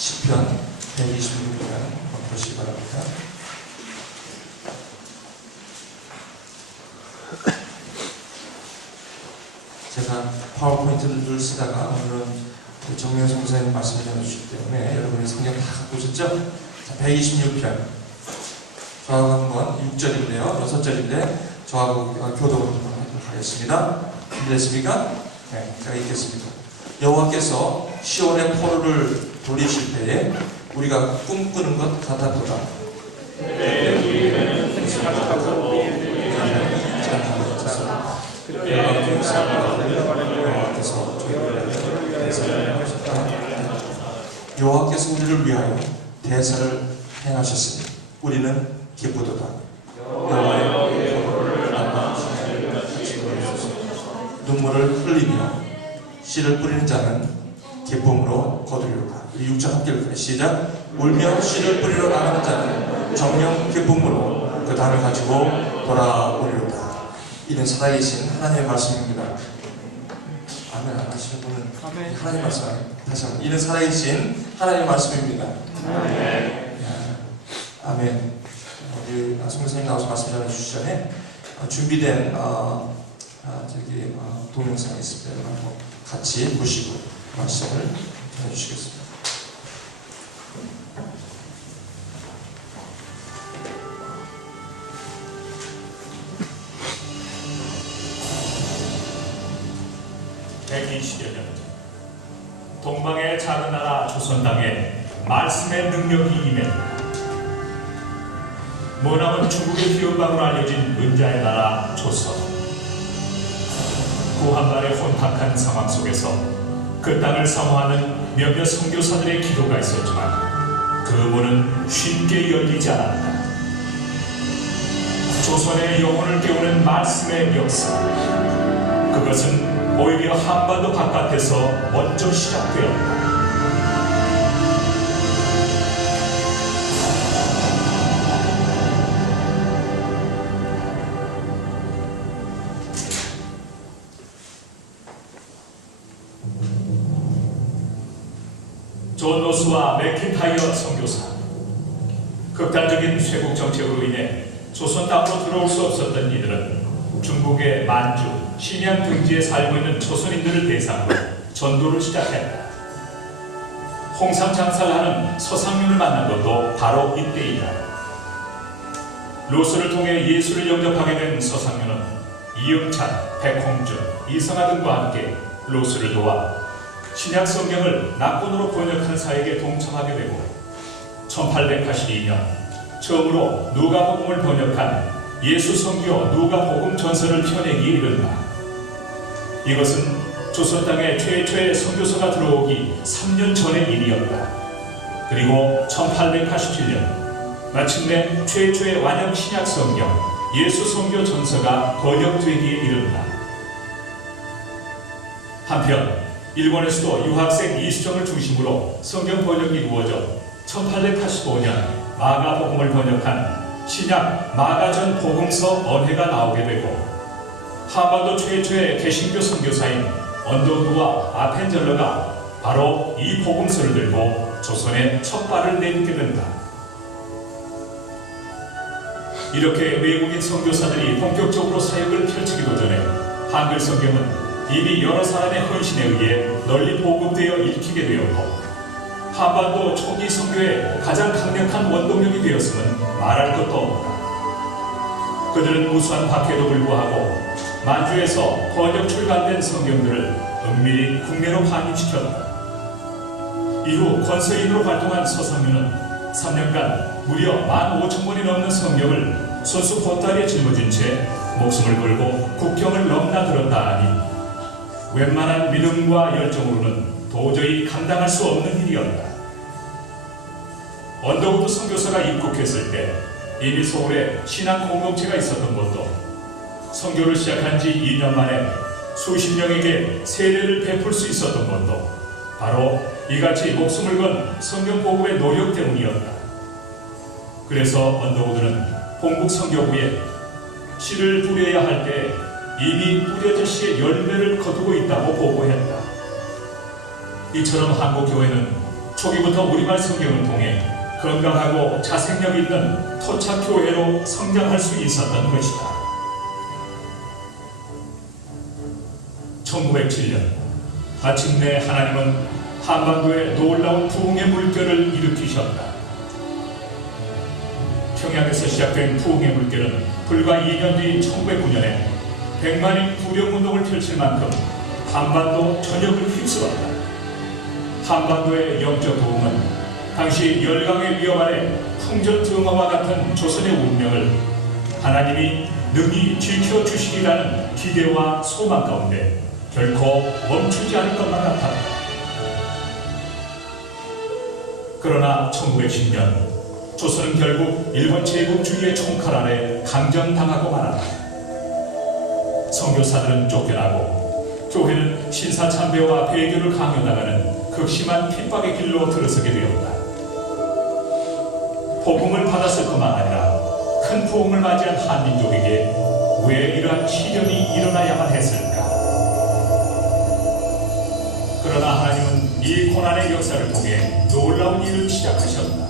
시편 126편 보시기 바랍니다. 제가 파워포인트를 늘 쓰다가 오늘은 정명 성사님 말씀을 전해주시기 때문에 여러분이 성경 다 갖고 오셨죠? 자, 126편 저하고 한번 6절인데요 6절인데 저하고 교독을 하도록 하겠습니다. 준비됐습니까? 네, 제가 읽겠습니다. 여호와께서 시온의 포로를 돌리실 때에 우리가 꿈꾸는 것 같았도다. 그때 우리는 생각하고 여호와께서 우리를 위하여 대사를 행하셨으니 우리는 기쁘도다. 여호와의 포로를 만나 눈물을 흘리며 씨를 뿌리는 자는 기쁨으로 거두리로다. 6절 함께 읽을까요? 시작. 울며 씨를 뿌리러 나가는 자는 정령 기쁨으로 그 단을 가지고 돌아오리로다. 이는 살아계신 하나님의 말씀입니다. 아멘 안 하시는 분은 아멘. 하나님 말씀 다시 한번. 이는 살아계신 하나님의 말씀입니다. 아멘. 아멘. 우리 성교사님 나와서 말씀 전해주시기 전에 준비된 동영상이 있을 때 같이 보시고 말씀을 전해주시겠습니다. 동방의 작은 나라 조선 땅에 말씀의 능력이 임했다. 머나먼 중국의 비읍방으로 알려진 은자의 나라 조선. 구한말의 혼탁한 상황 속에서 그 땅을 사모하는 몇몇 선교사들의 기도가 있었지만 그 문은 쉽게 열리지 않았다. 조선의 영혼을 깨우는 말씀의 역사, 그것은 오히려 한반도 바깥에서 먼저 시작되었다. 존 노스와 맥킨타이어 선교사, 극단적인 쇄국 정책으로 인해 조선 땅으로 들어올 수 없었던 이들은 중국의 만주, 심양 등지에 살고 있는 조선인들을 대상으로 전도를 시작했다. 홍삼 장사를 하는 서상윤을 만난 것도 바로 이때이다. 로스를 통해 예수를 영접하게 된 서상윤은 이응찬, 백홍준, 이성하 등과 함께 로스를 도와 신약 성경을 낙본으로 번역한 사역에 동참하게 되고 1882년 처음으로 누가복음을 번역한 예수 선교 누가복음 전서를 펴내기에 이른다. 이것은 조선 땅에 최초의 선교사가 들어오기 3년 전의 일이었다. 그리고 1887년 마침내 최초의 완역 신약 성경 예수 선교 전서가 번역되기에 이른다. 한편 일본에서도 유학생 이수정을 중심으로 성경 번역이 이루어져 1885년 마가복음을 번역한 신약 마가전 복음서 언해가 나오게 되고 한반도 최초의 개신교 선교사인 언더우드와 아펜젤러가 바로 이 복음서를 들고 조선에 첫 발을 내딛게 된다. 이렇게 외국인 선교사들이 본격적으로 사역을 펼치기도 전에 한글 성경은 이미 여러 사람의 헌신에 의해 널리 보급되어 읽히게 되었고 한반도 초기 선교의 가장 강력한 원동력이 되었음은 말할 것도 없다. 그들은 무수한 박해도 불구하고 만주에서 번역 출간된 성경들을 은밀히 국내로 반입시켰다. 이후 권서인으로 활동한 서상윤은 3년간 무려 15,000권이 넘는 성경을 손수 보따리에 짊어진 채 목숨을 걸고 국경을 넘나들었다 하니 웬만한 믿음과 열정으로는 도저히 감당할 수 없는 일이었다. 언더우드 선교사가 입국했을 때 이미 서울에 신앙 공동체가 있었던 것도 선교를 시작한 지 2년 만에 수십 명에게 세례를 베풀 수 있었던 것도 바로 이같이 목숨을 건 성경 보급의 노력 때문이었다. 그래서 언더우드는 본국 선교부에 씨를 뿌려야 할 때 이미 뿌려질 시에 열매를 거두고 있다고 보고했다. 이처럼 한국 교회는 초기부터 우리말 성경을 통해 건강하고 자생력 있는 토착교회로 성장할 수 있었던 것이다. 1907년 마침내 하나님은 한반도에 놀라운 부흥의 물결을 일으키셨다. 평양에서 시작된 부흥의 물결은 불과 2년 뒤인 1909년에 100만인 구령운동을 펼칠 만큼 한반도 전역을 휩쓸었다. 한반도의 영적 부흥은 당시 열강의 위험 아래 풍전등화와 같은 조선의 운명을 하나님이 능히 지켜주시리라는 기대와 소망 가운데 결코 멈추지 않을 것만 같았다. 그러나 1910년 조선은 결국 일본 제국주의의 총칼 아래 강점당하고 말았다. 선교사들은 쫓겨나고 교회는 신사참배와 배교를 강요당하는 극심한 핍박의 길로 들어서게 되었다. 복음을 받았을 뿐만 아니라 큰 부흥을 맞이한 한민족에게 왜 이러한 시련이 일어나야만 했을까? 그러나 하나님은 이 고난의 역사를 통해 놀라운 일을 시작하셨다.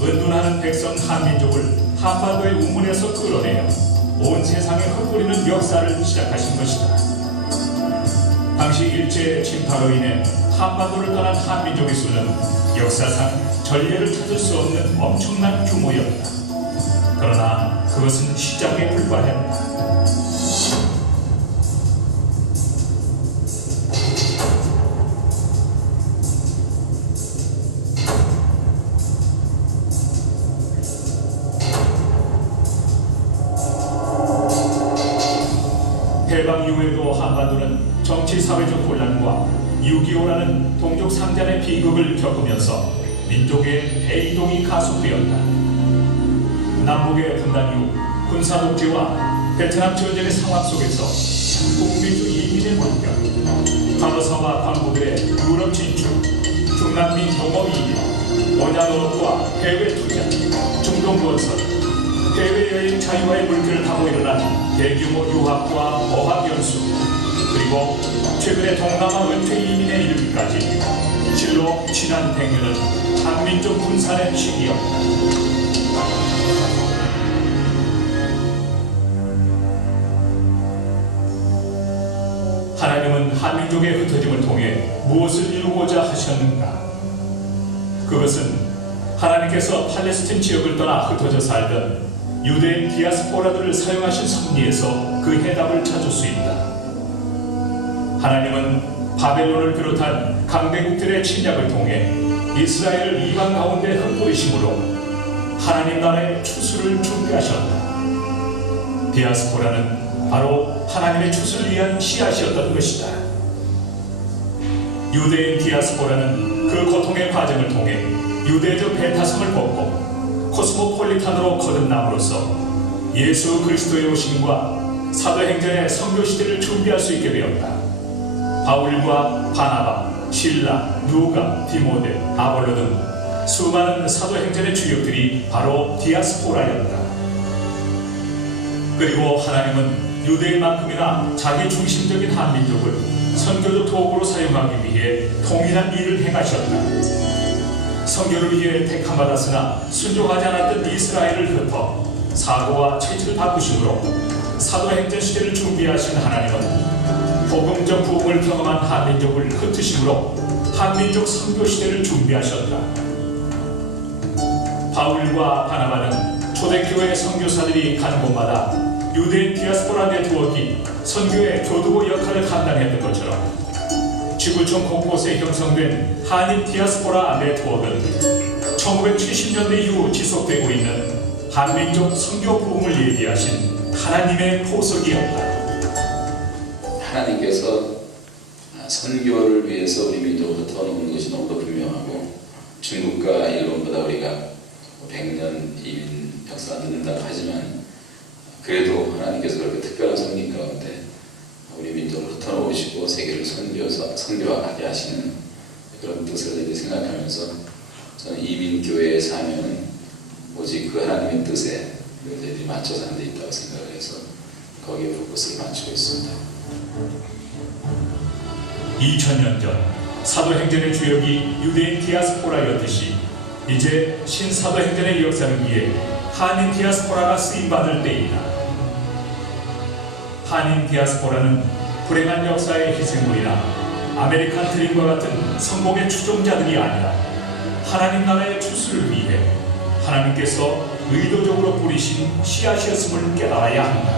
은둔하는 백성 한민족을 한반도의 우물에서 끌어내어 온 세상에 흩뿌리는 역사를 시작하신 것이다. 당시 일제 침파로 인해 한반도를 떠난 한민족의 수는 역사상 전례를 찾을 수 없는 엄청난 규모였다. 그러나 그것은 시작에 불과했다. 해방 이후에도 한반도는 정치 사회적 혼란과 6.25라는 동족 상잔의 비극을 겪으면서 민족의 대이동이 가속되었다. 남북의 분단 이후 군사 독재와 베트남 전쟁의 상황 속에서 북민주 이민의 물결, 간호사와 광부들의 유럽 진출, 중남미 농업 이민, 원야 농업과 해외 투자, 중동 건설, 해외여행 자유화의 물결을 타고 일어난 대규모 유학과 어학 연수, 그리고 최근의 동남아 은퇴 이민에 이르기까지 실로 지난 100년은 한민족 분산의 시기였다. 하나님은 한민족의 흩어짐을 통해 무엇을 이루고자 하셨는가? 그것은 하나님께서 팔레스틴 지역을 떠나 흩어져 살던 유대인 디아스포라들을 사용하신 섭리에서 그 해답을 찾을 수 있다. 하나님은 바벨론을 비롯한 강대국들의 침략을 통해 이스라엘을 이방 가운데 흩뿌리심으로 하나님 나라의 추수를 준비하셨다. 디아스포라는 바로 하나님의 추수를 위한 씨앗이었던 것이다. 유대인 디아스포라는 그 고통의 과정을 통해 유대적 배타성을 벗고 코스모폴리탄으로 거듭남으로써 예수 그리스도의 오심과 사도행전의 선교 시대를 준비할 수 있게 되었다. 바울과 바나바, 실라, 누가, 디모데, 아볼로 등 수많은 사도행전의 주역들이 바로 디아스포라였다. 그리고 하나님은 유대인만큼이나 자기 중심적인 한민족을 선교적 도구로 사용하기 위해 동일한 일을 행하셨다. 선교를 위해 택함받았으나 순종하지 않았던 이스라엘을 흩어 사고와 체질을 바꾸심으로 사도행전 시대를 준비하신 하나님은 복음적 부흥을 경험한 한민족을 흩으심으로 한민족 선교 시대를 준비하셨다. 바울과 바나바는 초대교회 선교사들이 가는 곳마다 유대인 디아스포라 네트워크가 선교의 교두보 역할을 감당했던 것처럼 지구촌 곳곳에 형성된 한인 디아스포라 네트워크는 1970년대 이후 지속되고 있는 한민족 선교 부흥을 예비하신 하나님의 보석이었다. 하나님께서 선교를 위해서 우리 민족을 흩어놓은 것이 너무도 분명하고, 중국과 일본보다 우리가 100년 이민 역사가 늦는다고 하지만 그래도 하나님께서 그렇게 특별한 성님 가운데 우리 민족을 흩어놓으시고 세계를 선교하게 하시는 그런 뜻을 생각하면서 저는 이민교회의 사명은 오직 그 하나님의 뜻에 저희들이 맞춰서 안 돼 있다고 생각을 해서 거기에 포커스를 맞추고 있습니다. 2000년 전 사도행전의 주역이 유대인 디아스포라였듯이 이제 신사도행전의 역사를 위해 한인 디아스포라가 쓰임받을 때이다. 한인 디아스포라는 불행한 역사의 희생물이나 아메리칸 드림과 같은 성공의 추종자들이 아니라 하나님 나라의 추수를 위해 하나님께서 의도적으로 뿌리신 씨앗이었음을 깨달아야 한다.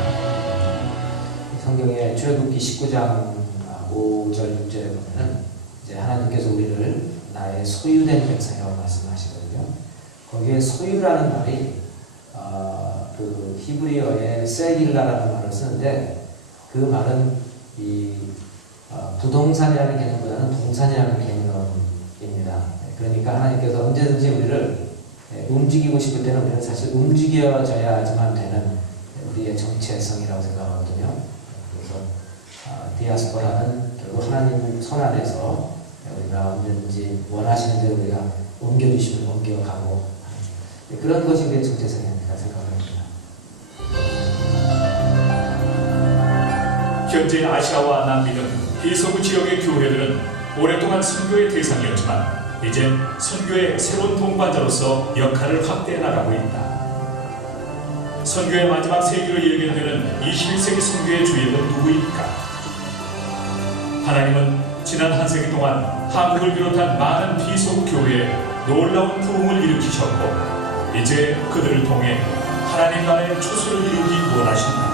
성경의 출애굽기 19장 5절 6절에 보면은 이제 하나님께서 우리를 나의 소유된 백성이라고 말씀하시거든요. 거기에 소유라는 말이 그 히브리어의 세길라라는 말을 쓰는데 그 말은 이 부동산이라는 개념보다는 동산이라는 개념입니다. 그러니까 하나님께서 언제든지 우리를 움직이고 싶을 때는 우리는 사실 움직여져야지만 되는 우리의 정체성이라고 생각하거든요. 그래서 디아스포라는 결국 하나님 손 안에서 우리가 언제든지 원하시는 대로 우리가 옮겨주시면 옮겨가고 그런 것이 우리의 정체성이라고 생각합니다. 현재 아시아와 남미 등 비서구 지역의 교회들은 오랫동안 선교의 대상이었지만 이젠 선교의 새로운 동반자로서 역할을 확대해 나가고 있다. 선교의 마지막 세기로 예견되는 21세기 선교의 주역은 누구입니까? 하나님은 지난 한 세기 동안 한국을 비롯한 많은 비서구 교회에 놀라운 부흥을 일으키셨고 이제 그들을 통해 하나님 나라의 추수를 이루기 원하신다.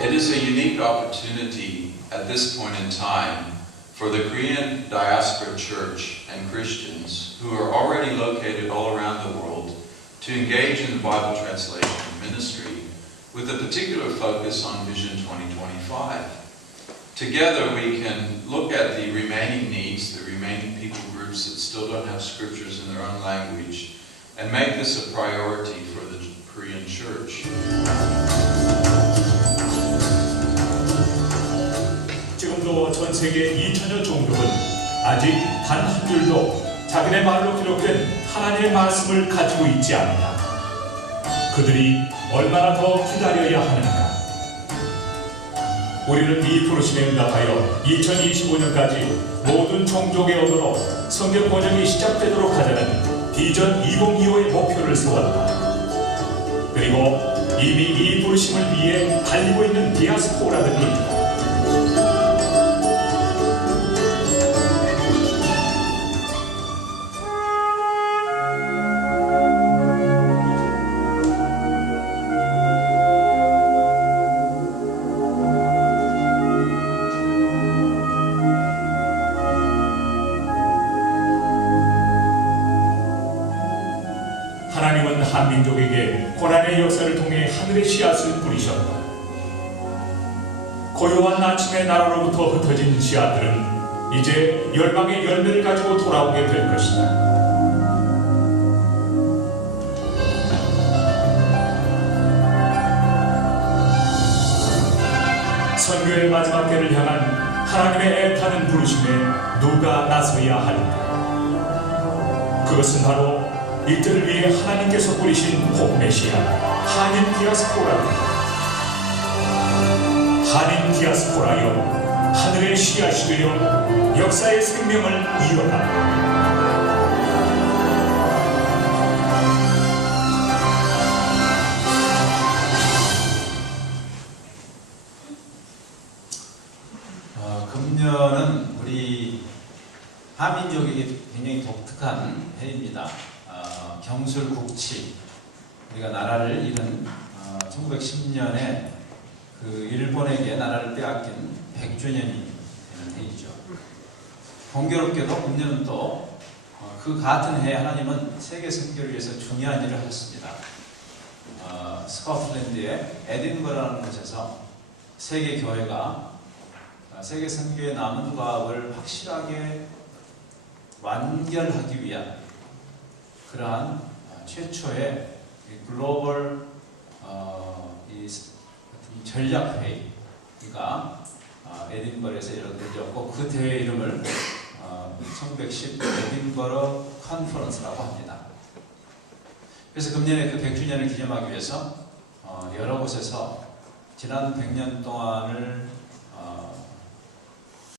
It is a unique opportunity at this point in time for the Korean diaspora church and Christians who are already located all around the world to engage in the Bible translation ministry with a particular focus on Vision 2025. Together we can look at the remaining needs, the remaining people groups that still don't have scriptures in their own language, and make this a priority for the Korean church. 지금도 전 세계 2천여 종족은 아직 단 한 줄도 자기네 말로 기록된 하나님의 말씀을 가지고 있지 않는다. 그들이 얼마나 더 기다려야 하는가? 우리는 이 부르심에 응답하여 2025년까지 모든 종족의 언어로 성경 번역이 시작되도록 하자는 비전 2025의 목표를 세웠다. 그리고 이미 이 부르심을 위해 달리고 있는 디아스포라들이 있다. 하나님은 한민족에게 고난의 역사를 통해 하늘의 씨앗을 뿌리셨다. 고요한 아침의 나라로부터 흩어진 씨앗들은 이제 열방의 열매를 가지고 돌아오게 될 것이다. 선교의 마지막 때를 향한 하나님의 애타는 부르심에 누가 나서야 하는가? 그것은 바로 이들을 위해 하나님께서 뿌리신 복음의 씨앗, 한인 디아스포라입니다. 한인 디아스포라여, 하늘의 씨앗이 되어 역사의 생명을 이어라. 금년은 우리 한민족에게 굉장히 독특한 해입니다. 경술국치, 우리가 나라를 잃은 1910년에 그 일본에게 나라를 빼앗긴 100주년이 되는 해이죠. 공교롭게도 금년은 또 그 같은 해에 하나님은 세계 선교를 위해서 중요한 일을 하셨습니다. 스코틀랜드의 에딘버러라는 곳에서 세계 교회가 세계 선교의 남은 과업을 확실하게 완결하기 위한 그러한 최초의 글로벌 전략회의가 에딘버러에서 열렸고 그 대회 이름을 1910 에딘버러 컨퍼런스라고 합니다. 그래서 금년에 그 100주년을 기념하기 위해서 여러 곳에서 지난 100년 동안을